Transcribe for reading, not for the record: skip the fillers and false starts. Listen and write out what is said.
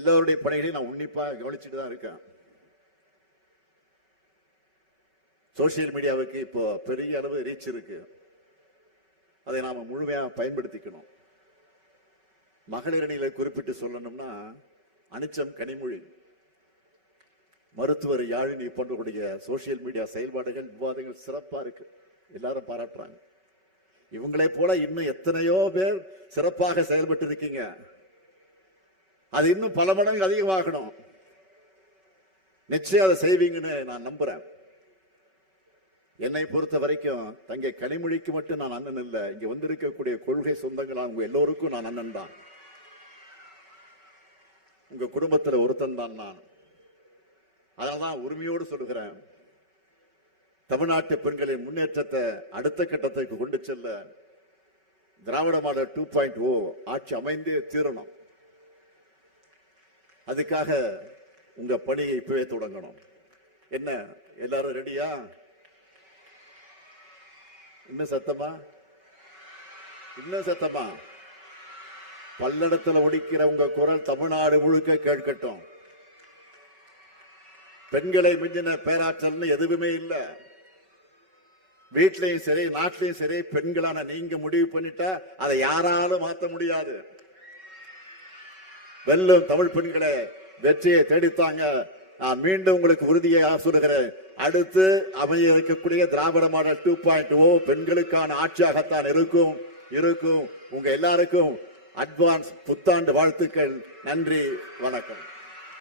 எல்லாருடைய பணிகளையும் நான் உன்னிப்பா கவனிச்சுட்டு தான் இருக்கேன். சோசியல் மீடியாவுக்கு இப்போ பெரிய அளவு ரீச் இருக்கு. அதை நாம முழுமையா பயன்படுத்திக்கணும். மகளிர் அணியில குறிப்பிட்டு சொல்லணும்னா அனிச்சம் கனிமொழி, மருத்துவர் யாழினி போன்றக்கூடிய சோசியல் மீடியா செயல்பாடுகள் விவாதங்கள் சிறப்பா இருக்கு. எல்லாரும் பாராட்டுறாங்க. இவங்களை போல இன்னும் எத்தனையோ பேர் சிறப்பாக செயல்பட்டு இருக்கீங்க. அது இன்னும் பல மடங்கு அதிகமாகணும். நிச்சயம் அதை செய்வீங்கன்னு நான் நம்புறேன். என்னை பொறுத்த வரைக்கும் தங்கை கனிமொழிக்கு மட்டும் நான் அண்ணன் இல்லை, இங்க வந்திருக்கக்கூடிய கொள்கை சொந்தங்கள் அவங்க எல்லோருக்கும் நான் அண்ணன் தான். உங்க குடும்பத்தில் ஒருத்தன் தான் நான். அதனால்தான் உரிமையோடு சொல்லுகிறேன், தமிழ்நாட்டு பெண்களின் முன்னேற்றத்தை அடுத்த கட்டத்திற்கு கொண்டு செல்ல திராவிட மாடல் 2.0 ஆட்சி அமைந்தே தீரணும். அதுக்காக உங்க பணியை இப்பவே தொடங்கணும். என்ன எல்லாரும் ரெடியா? இன்னும் சத்தமா? இன்னும் சத்தமா? பல்லடத்தில் ஒடிக்கிற உங்க குரல் தமிழ்நாடு முழுக்க கேட்கட்டும். பெண்களை மிஞ்சின பேராற்றல்னு எதுவுமே இல்லை. வீட்லயும் சரி நாட்டிலையும் சரி பெண்களான நீங்க முடிவு பண்ணிட்டா அதை யாராலும் மாற்ற முடியாது. வெல்லும் தமிழ் பெண்களை வெற்றியை தேடித்தாங்க. நான் மீண்டும் உங்களுக்கு உறுதியை சொல்லுகிறேன். அடுத்து அமைய இருக்கக்கூடிய திராவிட மாடல் 2.0 பெண்களுக்கான ஆட்சியாகத்தான் இருக்கும். உங்க எல்லாருக்கும் அட்வான்ஸ் புத்தாண்டு வாழ்த்துக்கள். நன்றி, வணக்கம்.